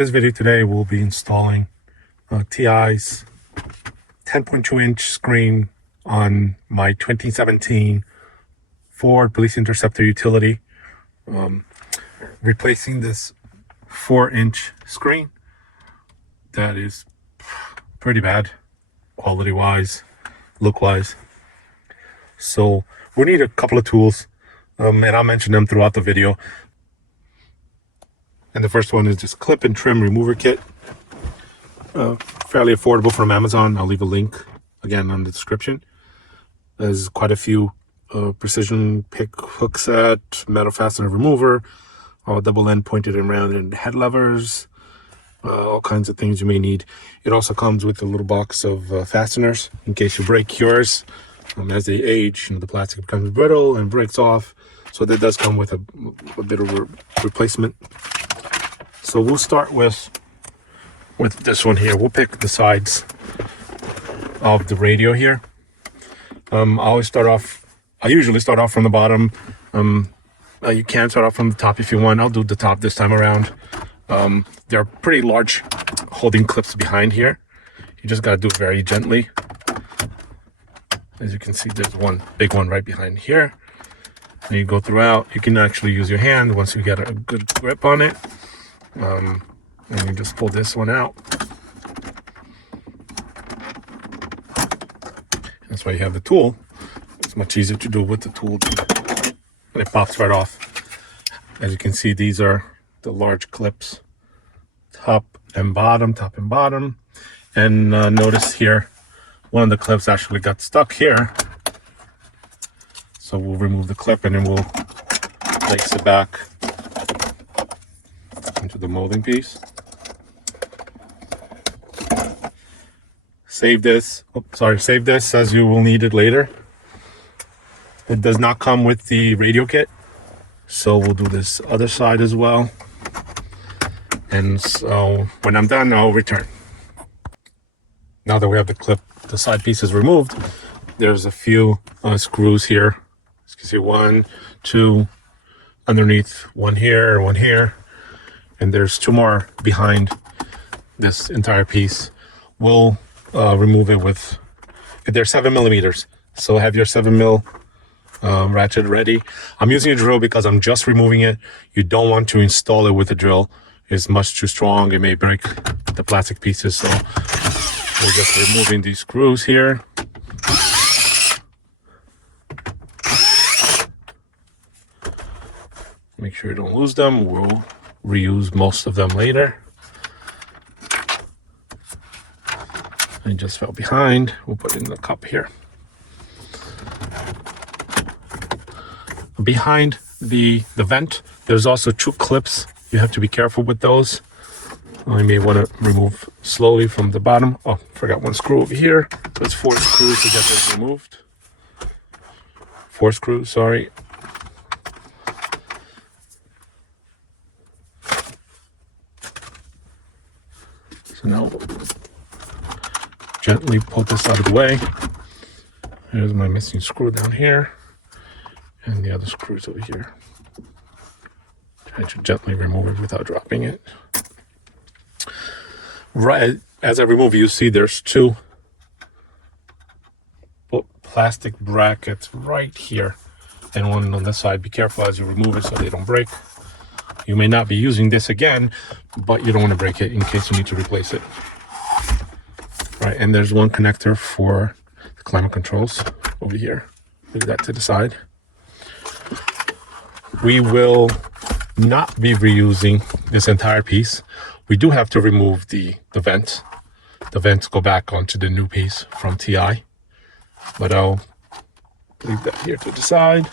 This video today we'll be installing Teyes 10.2-inch screen on my 2017 Ford Police Interceptor utility, replacing this 4-inch screen that is pretty bad quality wise, look wise. So we need a couple of tools, and I'll mention them throughout the video. And the first one is this clip and trim remover kit, fairly affordable from Amazon. I'll leave a link again on the description. There's quite a few precision pick hook set, metal fastener remover, all double end pointed and rounded head levers, all kinds of things you may need. It also comes with a little box of fasteners in case you break yours. As they age, the plastic becomes brittle and breaks off. So that does come with a bit of a replacement. So we'll start with this one here. We'll pick the sides of the radio here. I usually start off from the bottom. You can start off from the top if you want. I'll do the top this time around. There are pretty large holding clips behind here. You just got to do it very gently. As you can see, there's one big one right behind here. And you go throughout. You can actually use your hand once you get a good grip on it. And you just pull this one out. That's why you have the tool. It's much easier to do with the tool, and it pops right off. As you can see, these are the large clips, top and bottom. And notice here, one of the clips actually got stuck here. So we'll remove the clip and then we'll place it back into the molding piece. Save this as you will need it later. It does not come with the radio kit, so we'll do this other side as well. And so when I'm done, I'll return. Now that we have the side pieces removed, there's a few screws here. As you can see, 1, 2 underneath, one here, and there's 2 more behind this entire piece. We'll remove it with, they're 7 millimeters, so have your 7mm ratchet ready. I'm using a drill because I'm just removing it. You don't want to install it with a drill. It's much too strong. It may break the plastic pieces, so we're just removing these screws here. Make sure you don't lose them. We'll reuse most of them later. I just fell behind. We'll put it in the cup here. Behind the vent, there's also 2 clips. You have to be careful with those. You may want to remove slowly from the bottom. Oh, forgot one screw over here. There's 4 screws to get this removed. 4 screws, sorry. So now gently pull this out of the way. Here's my missing screw down here, and the other screws over here. Try to gently remove it without dropping it. Right as I remove it, you see there's 2 plastic brackets right here and one on this side. Be careful as you remove it so they don't break. You may not be using this again, but you don't want to break it in case you need to replace it. Right, and there's one connector for the climate controls over here. Leave that to the side. We will not be reusing this entire piece. We do have to remove the vent. The vents go back onto the new piece from TI, but I'll leave that here to the side.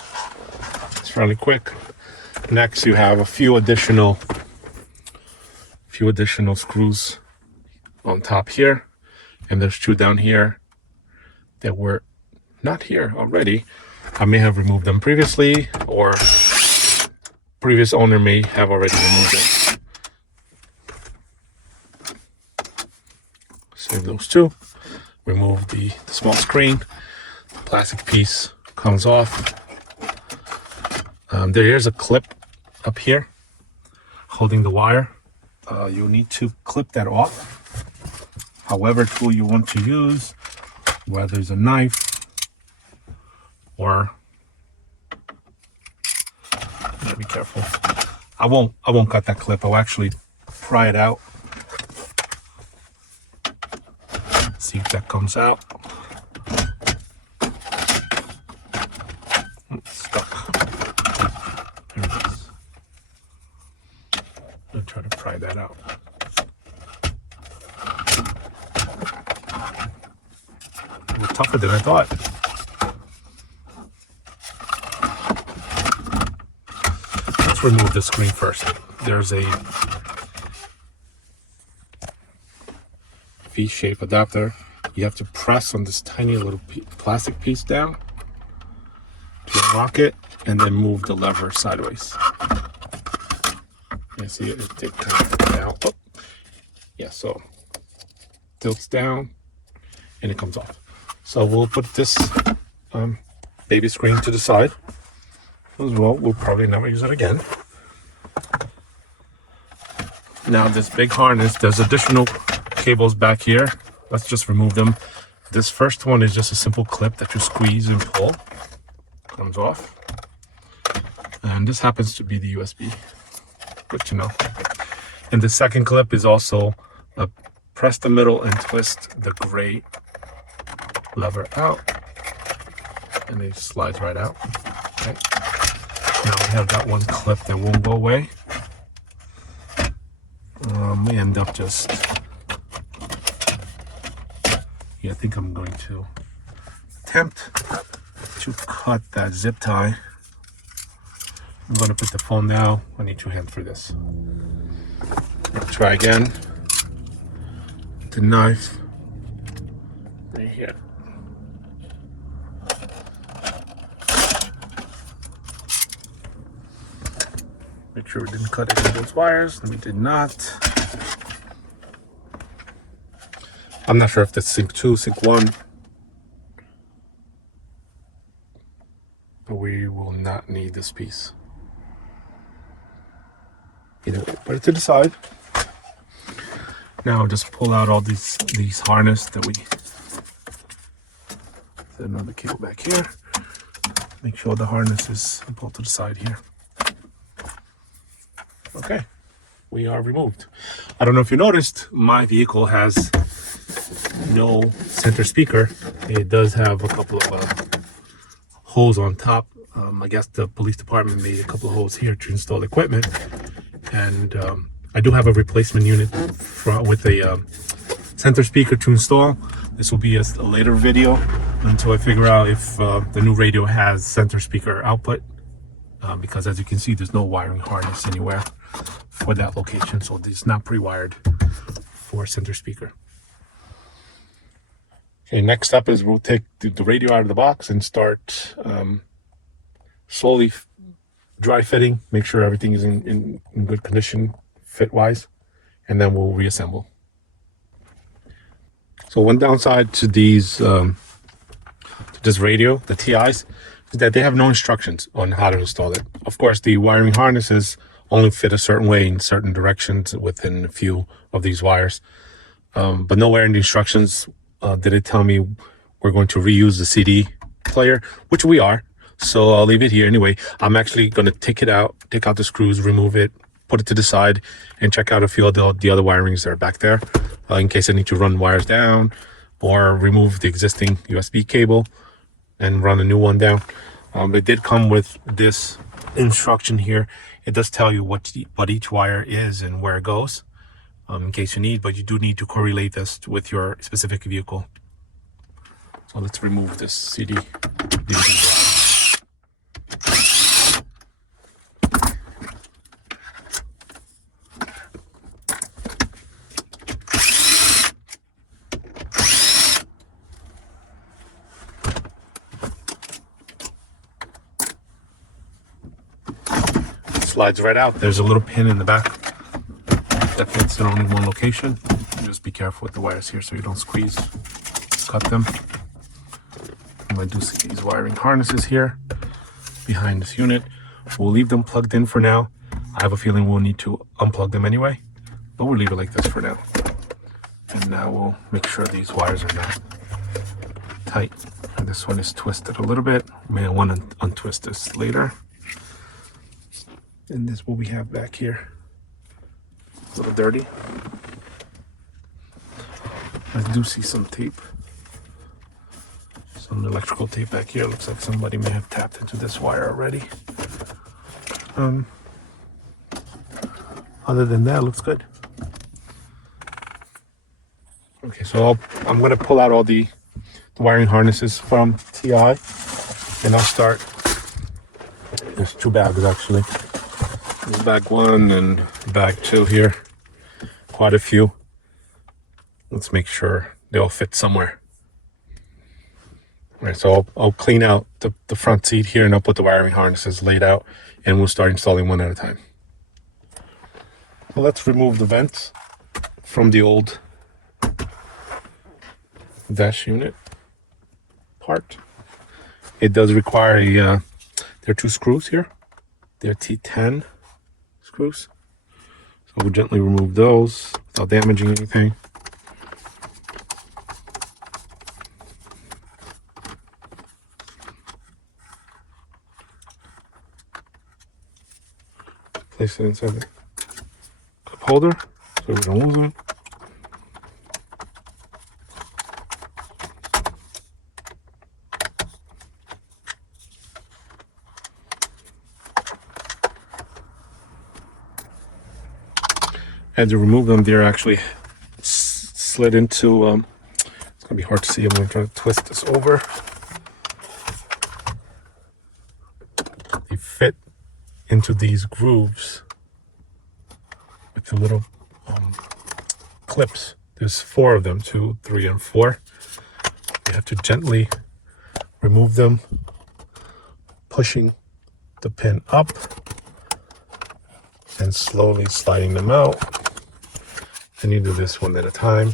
It's fairly quick. Next, you have a few additional screws on top here, and there's 2 down here that were not here already. I may have removed them previously, or previous owner may have already removed it. Save those 2. Remove the small screen. The plastic piece comes off. There is a clip up here holding the wire. you'll need to clip that off. However tool you want to use, whether it's a knife or, be careful. I won't cut that clip. I'll actually pry it out. See if that comes out. It's stuck. There it is. I'll try to pry that out. A little tougher than I thought. Let's remove the screen first. There's a V-shaped adapter. You have to press on this tiny little plastic piece down to lock it, and then move the lever sideways. You see it kind of down. Oh. Yeah, so tilts down and it comes off. So we'll put this baby screen to the side as well. We'll probably never use it again. Now this big harness, there's additional cables back here. Let's just remove them. This first one is just a simple clip that you squeeze and pull. Comes off. And this happens to be the USB. Good to know. And the second clip is also press the middle and twist the gray lever out. And it slides right out. Okay. Now we have that one clip that won't go away. We end up just... Yeah, I think I'm going to attempt to cut that zip tie. I'm going to put the phone down. I need 2 hands for this. Try again. The knife right here. Make sure we didn't cut any of those wires. We did not. I'm not sure if that's sync 2, sync 1. But we will not need this piece. Either way, put it to the side. Now just pull out all these harness that we... There's another cable back here. Make sure the harness is pulled to the side here. Okay, we are removed. I don't know if you noticed, my vehicle has no center speaker. It does have a couple of holes on top. I guess the police department made a couple of holes here to install equipment. And I do have a replacement unit with a center speaker to install. This will be a later video until I figure out if the new radio has center speaker output. Because as you can see, there's no wiring harness anywhere for that location. So it's not pre-wired for center speaker. Okay, next up is we'll take the radio out of the box and start slowly dry fitting, make sure everything is in good condition fit-wise, and then we'll reassemble. So one downside to these, to this radio, the Teyes, is that they have no instructions on how to install it. Of course, the wiring harnesses only fit a certain way in certain directions within a few of these wires. But nowhere in the instructions did it tell me we're going to reuse the CD player, which we are. So I'll leave it here anyway. I'm actually going to take out the screws, remove it, put it to the side, and check out a few of the other wirings that are back there in case I need to run wires down or remove the existing USB cable and run a new one down. It did come with this instruction here. It does tell you what each wire is and where it goes in case you need, but you do need to correlate this with your specific vehicle. So let's remove this CD DVD. Slides right out. There's a little pin in the back that fits in only one location. Just be careful with the wires here so you don't squeeze, cut them. I do see these wiring harnesses here behind this unit. We'll leave them plugged in for now. I have a feeling we'll need to unplug them anyway. but we'll leave it like this for now. And now we'll make sure these wires are not tight. And this one is twisted a little bit. May want to untwist this later. And this is what we have back here. A little dirty. I do see some tape. Some electrical tape back here. Looks like somebody may have tapped into this wire already. Other than that, it looks good. Okay, so I'm going to pull out all the wiring harnesses from TI, and I'll start. There's 2 bags actually. There's bag 1 and bag 2 here. Quite a few. Let's make sure they all fit somewhere. All right, so I'll clean out the front seat here, and I'll put the wiring harnesses laid out, and we'll start installing one at a time. So let's remove the vents from the old dash unit part. It does require there are 2 screws here. They're T10 screws. So we'll gently remove those without damaging anything. Place it inside the cup holder so we don't lose it. As you remove them, they're actually slid into, it's gonna be hard to see. I'm gonna try to twist this over. They fit into these grooves with the little clips. There's 4 of them, 2, 3, and 4. You have to gently remove them, pushing the pin up and slowly sliding them out. And you do this one at a time.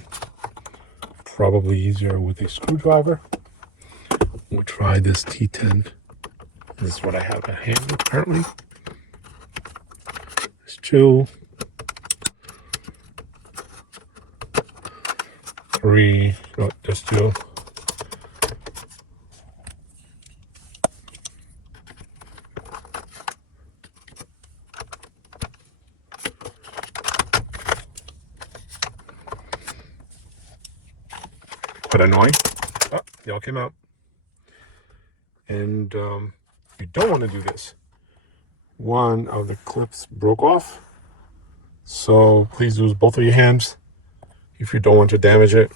Probably easier with a screwdriver. We'll try this T10. This is what I have at hand currently. There's 2, 3, no, there's 2. Quite annoying. Oh, they all came out. And you don't want to do this. One of the clips broke off. So please use both of your hands if you don't want to damage it.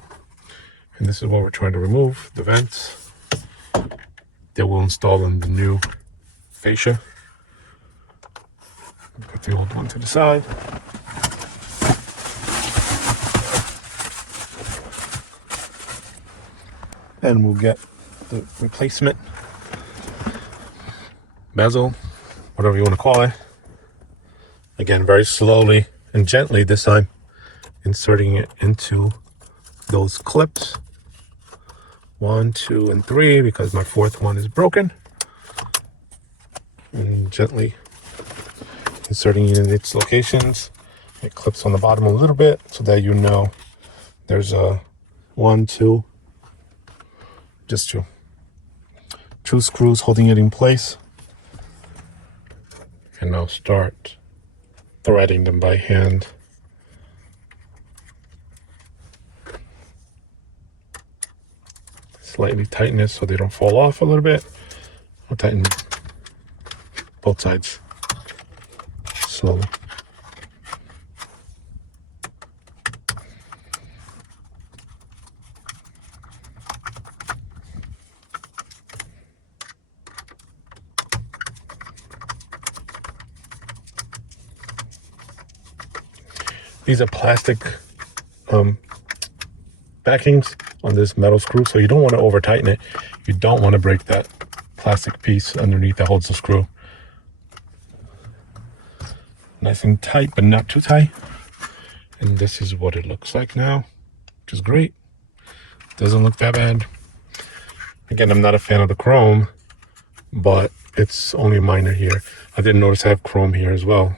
And this is what we're trying to remove, the vents. They will install on the new fascia. Put the old one to the side. And we'll get the replacement bezel, whatever you want to call it. Again, very slowly and gently this time, inserting it into those clips. 1, 2, and 3, because my 4th one is broken. And gently inserting it in its locations. It clips on the bottom a little bit so that you know there's a 1, 2, just 2 screws holding it in place. And now start threading them by hand. Slightly tighten it so they don't fall off a little bit. I'll tighten both sides slowly. These are plastic backings on this metal screw, so you don't want to over tighten it. You don't want to break that plastic piece underneath that holds the screw. Nice and tight, but not too tight. And this is what it looks like now, which is great. Doesn't look that bad. Again, I'm not a fan of the chrome, but it's only minor here. I didn't notice I have chrome here as well.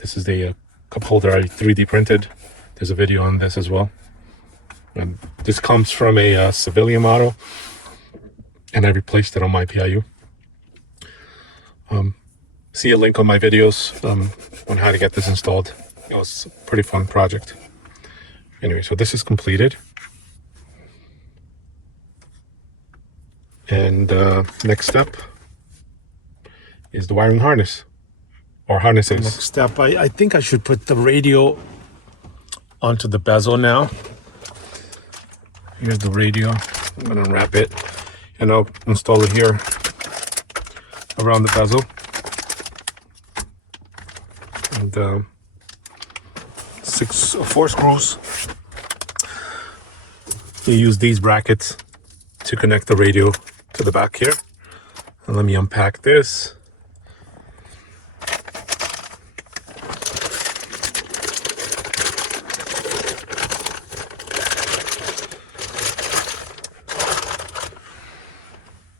This is the cup holder I 3D printed. There's a video on this as well. And this comes from a civilian model, and I replaced it on my PIU. See a link on my videos on how to get this installed. It was a pretty fun project. Anyway, so this is completed. And next step is the wiring harness, or harnesses. Next step, I think I should put the radio onto the bezel now. Here's the radio. I'm gonna unwrap it and I'll install it here around the bezel. And 4 screws. You use these brackets to connect the radio to the back here. And let me unpack this.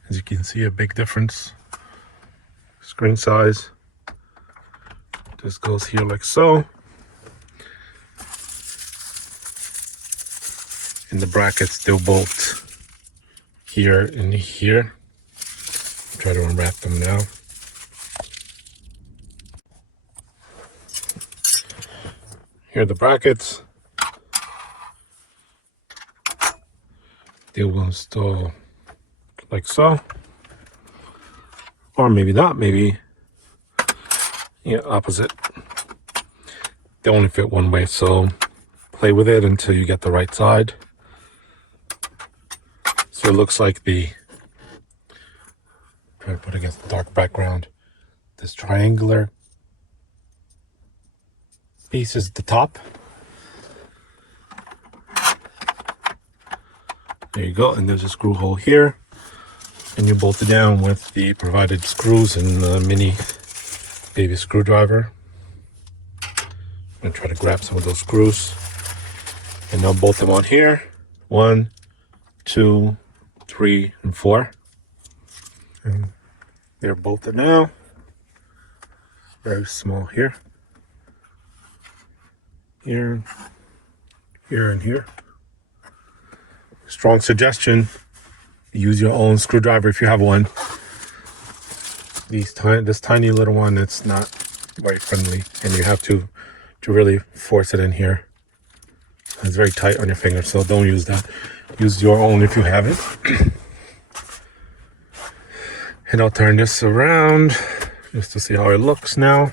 As you can see, a big difference. Screen size. This goes here like so. And the brackets still bolt here and here. Try to unwrap them now. Here are the brackets. They will install like so. Or maybe not, maybe opposite. They only fit one way, so play with it until you get the right side. So it looks like try to put against the dark background. This triangular piece is the top. There you go, and there's a screw hole here. And you bolt it down with the provided screws and the mini baby screwdriver. I'm gonna try to grab some of those screws and I'll bolt them on here. 1, 2, 3, and 4. And they're bolted now. Very small here. Here, here, and here. Strong suggestion, use your own screwdriver if you have one. This tiny little one, it's not very friendly, and you have to really force it in here. It's very tight on your finger, so don't use that. Use your own if you have it. And I'll turn this around just to see how it looks now.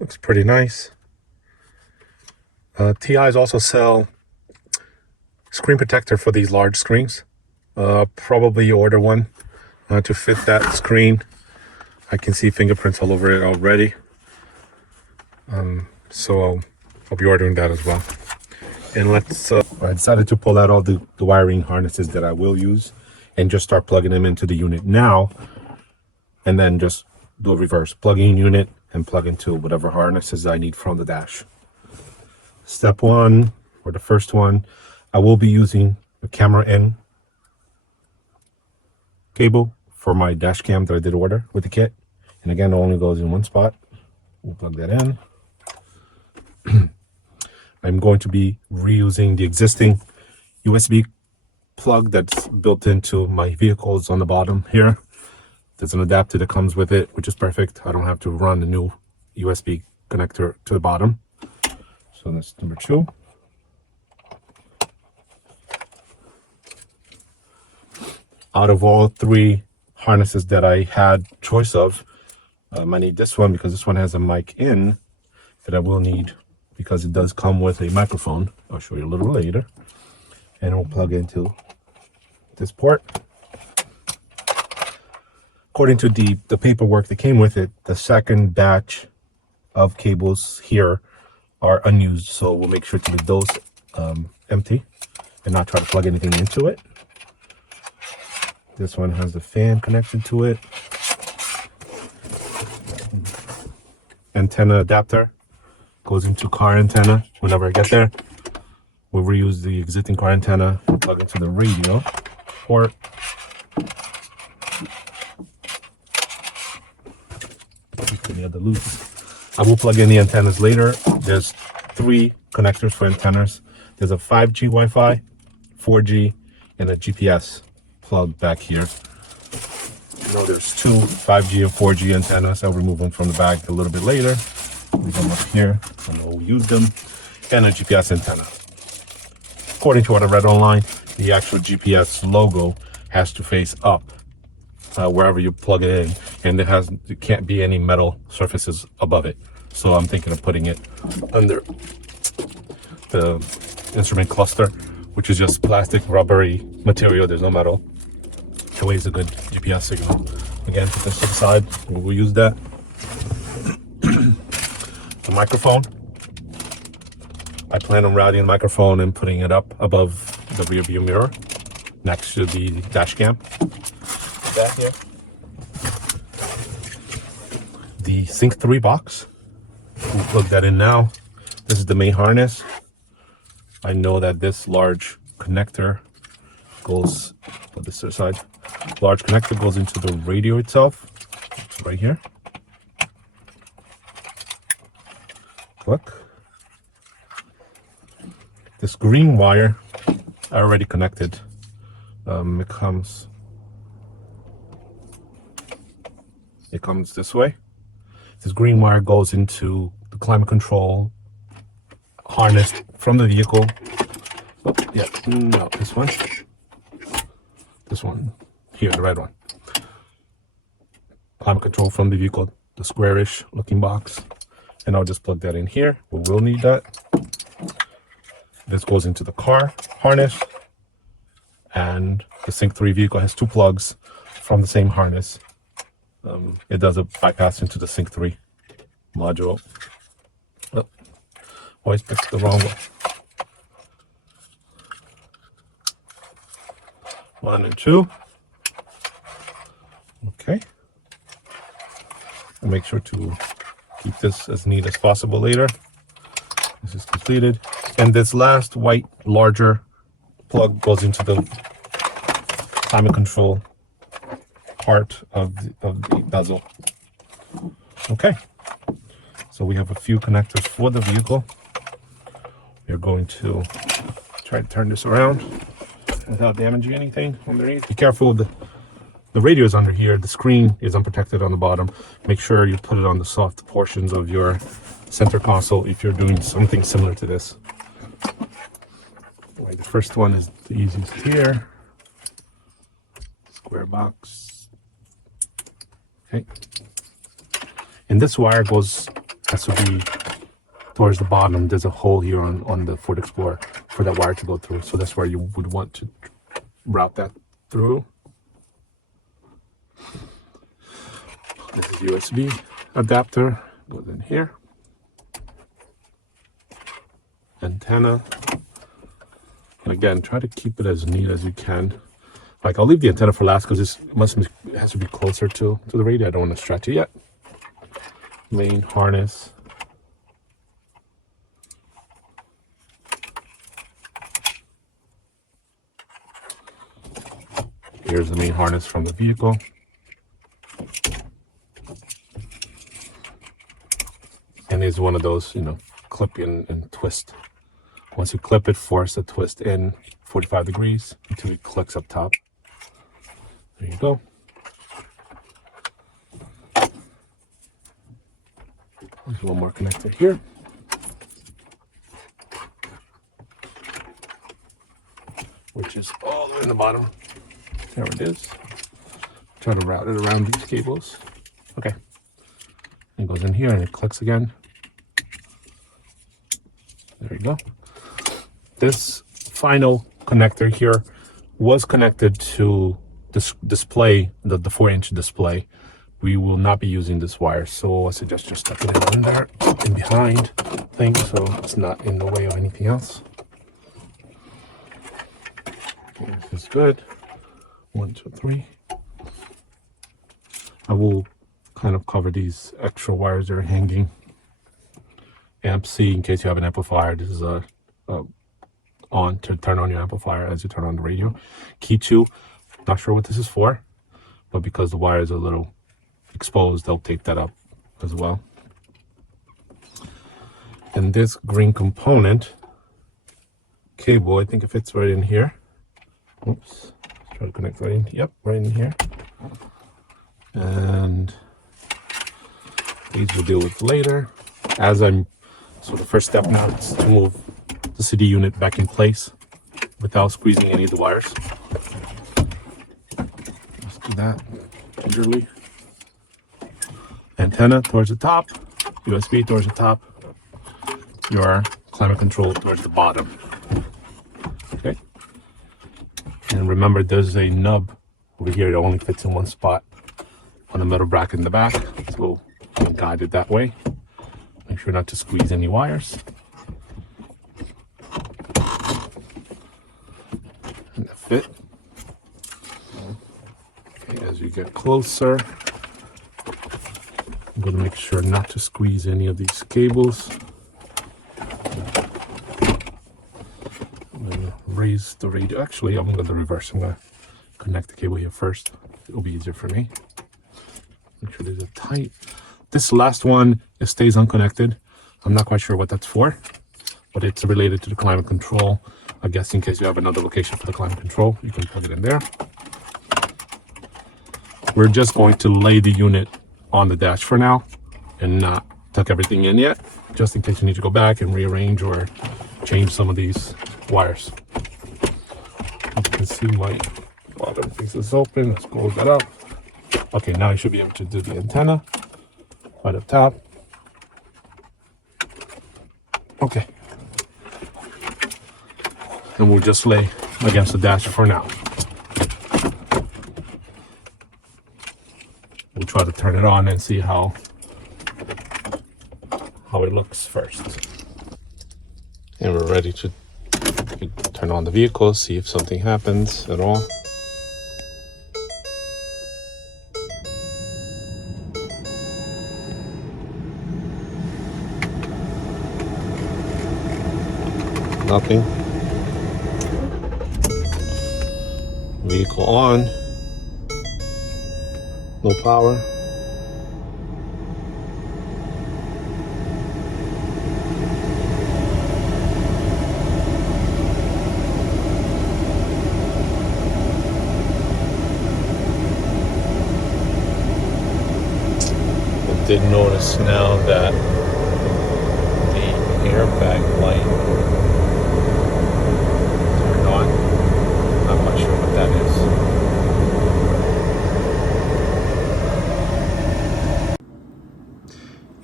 Looks pretty nice. Teyes also sell screen protector for these large screens. Probably order one to fit that screen. I can see fingerprints all over it already. So I'll be ordering that as well. And I decided to pull out all the wiring harnesses that I will use and just start plugging them into the unit now, and then just do a reverse plugging unit and plug into whatever harnesses I need from the dash. Step 1, or the first one, I will be using a camera in cable for my dash cam that I did order with the kit. And again, it only goes in one spot. We'll plug that in. I'm going to be reusing the existing USB plug that's built into my vehicles on the bottom here. There's an adapter that comes with it, which is perfect. I don't have to run a new USB connector to the bottom. So that's number 2. Out of all 3 harnesses that I had choice of, I need this one because this one has a mic in that I will need because it does come with a microphone. I'll show you a little later. And it will plug into this port. According to the paperwork that came with it, the second batch of cables here are unused, so we'll make sure to leave those empty and not try to plug anything into it. This one has the fan connected to it. Antenna adapter goes into car antenna. Whenever I get there, we'll reuse the existing car antenna, plug into the radio port. any other loops. I will plug in the antennas later. There's 3 connectors for antennas. There's a 5G Wi-Fi, 4G, and a GPS plug back here. You know, there's 2 5G and 4G antennas. I'll remove them from the bag a little bit later. Leave them up here and we'll use them. And a GPS antenna. According to what I read online, the actual GPS logo has to face up wherever you plug it in, and there can't be any metal surfaces above it. So I'm thinking of putting it under the instrument cluster, which is just plastic rubbery material. There's no metal. It weighs a good GPS signal. Again, put this to the side. We'll use that. The microphone. I plan on routing the microphone and putting it up above the rear view mirror next to the dash cam. That here. The Sync 3 box. We'll plug that in now. This is the main harness. I know that this large connector goes, put this to the side. Large connector goes into the radio itself. It's right here. Click. This green wire I already connected. It comes this way. This green wire goes into the climate control harness from the vehicle. Oh, yeah, no, this one. This one here, the red one. Climate control from the vehicle, the squarish looking box. And I'll just plug that in here. We will need that. This goes into the car harness. And the Sync 3 vehicle has 2 plugs from the same harness. It does a bypass into the Sync 3 module. Oh, always picked the wrong one. 1 and 2. Okay. And make sure to keep this as neat as possible later. This is completed. And this last white, larger plug goes into the climate control part of the bezel. Okay. So we have a few connectors for the vehicle. We're going to try to turn this around without damaging anything underneath. Be careful, the radio is under here. The screen is unprotected on the bottom. Make sure you put it on the soft portions of your center console if you're doing something similar to this. Right, the first one is the easiest here. Square box. Okay. And this wire has to be towards the bottom. There's a hole here on the Ford Explorer for that wire to go through. So that's where you would want to route that through. This is USB adapter, goes in here. Antenna. And again, try to keep it as neat as you can. Like, I'll leave the antenna for last because it has to be closer to the radio. I don't want to stretch it yet. Main harness. Here's the main harness from the vehicle. And it's one of those, clip in and twist. Once you clip it, force the twist in 45 degrees until it clicks up top. There you go. There's one more connector here. Which is all the way in the bottom. There it is. Try to route it around these cables. Okay. It goes in here and it clicks again. There you go. This final connector here was connected to this display, the 4-inch display. We will not be using this wire, so I suggest just tucking it in there and behind things so it's not in the way of anything else. Okay, this is good. 1, 2, 3. I will kind of cover these extra wires that are hanging. Amp C, in case you have an amplifier, this is a on to turn on your amplifier as you turn on the radio. Key 2, not sure what this is for, but because the wire is a little exposed, they'll take that up as well. And this green component cable, I think it fits right in here. Oops, try to connect right in. Yep, right in here. And these we'll deal with later. So the first step now is to move the CD unit back in place without squeezing any of the wires. Let's do that gingerly. Antenna towards the top, USB towards the top, your climate control towards the bottom. Okay. And remember, there's a nub over here that only fits in one spot on the metal bracket in the back. So I'm guided that way. Make sure not to squeeze any wires. And that fit. Okay, as you get closer, I'm going to make sure not to squeeze any of these cables. I'm going to raise the radio. Actually, I'm going to reverse. I'm going to connect the cable here first. It'll be easier for me. Make sure these are tight. This last one, it stays unconnected. I'm not quite sure what that's for, but it's related to the climate control. I guess in case you have another location for the climate control, you can plug it in there. We're just going to lay the unit on the dash for now and not tuck everything in yet, just in case you need to go back and rearrange or change some of these wires. You can see my bottom piece is open. Let's close that up. Okay, now you should be able to do the antenna right up top. Okay. And we'll just lay against the dash for now. We'll try to turn it on and see how it looks first. And we're ready to turn on the vehicle, see if something happens at all. Nothing. Vehicle on. No power. I did notice now that the airbag light turned on. Not quite sure what that is.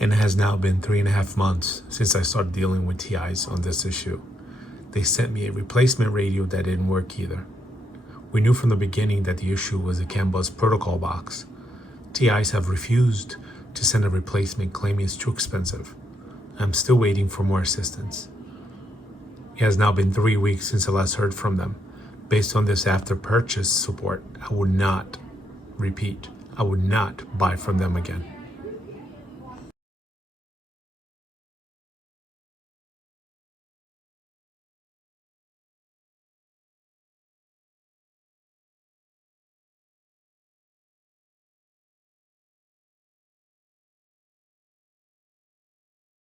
And it has now been 3.5 months since I started dealing with Teyes on this issue. They sent me a replacement radio that didn't work either. We knew from the beginning that the issue was a CAN bus protocol box. Teyes have refused to send a replacement, claiming it's too expensive. I'm still waiting for more assistance. It has now been 3 weeks since I last heard from them. Based on this after purchase support, I would not buy from them again.